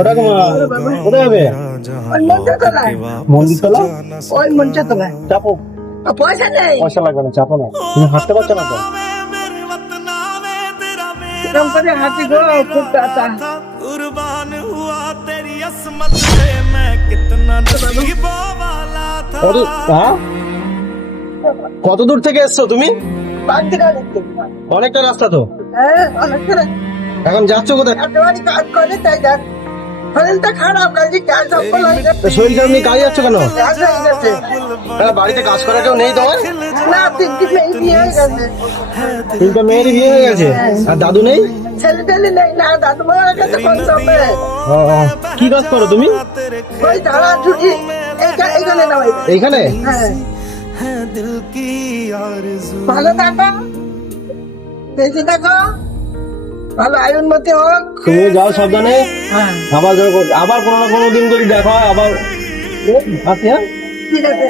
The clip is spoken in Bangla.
ওটা কোথায় হবে? মন্দির তলা? ওই মঞ্চে তোলা চাপো। পয়সা নেই, পয়সা লাগবে না, চাপো না। তুমি হাঁটতে পারছো না তো? এরকম করে হাঁটি গো, খুব ব্যথা। হ্যাঁ, কত দূর থেকে এসছো তুমি? বাগদিরা দেখতে। অনেকটা রাস্তা তো। হ্যাঁ, অনেকটা এখন যাচ্ছ কোথায়? একেবারে কাজ করে তাই যাক। শরীরটা খারাপ, কাজে গ্যাস অম্বল হয়ে গেছে। তো শরীর খারাপ নিয়ে কাজে যাচ্ছ কেন? গ্যাস হয়ে গেছে। বাড়িতে কাজ করা কেউ নেই তোমার? না, 3টি মেয়ে বিয়ে হয়ে গেছে। 3টা মেয়েরই বিয়ে হয়ে গেছে, আর দাদু নেই? ছেলে টেলে নেই, না দাদু মারা গেছে কোন সময়। ও, কি কাজ করো তুমি? ওই ধারা ঝুঁকি এইখানে নামাই। এইখানে? হ্যাঁ, ভালো থাকো, বেঁচে থাকো, ভালো আয়ুন্নতি হোক। তুমি যাও সাবধানে। হ্যাঁ, আবার কোনো না কোনো দিন যদি দেখা হয় আবার। ঠিক আছে।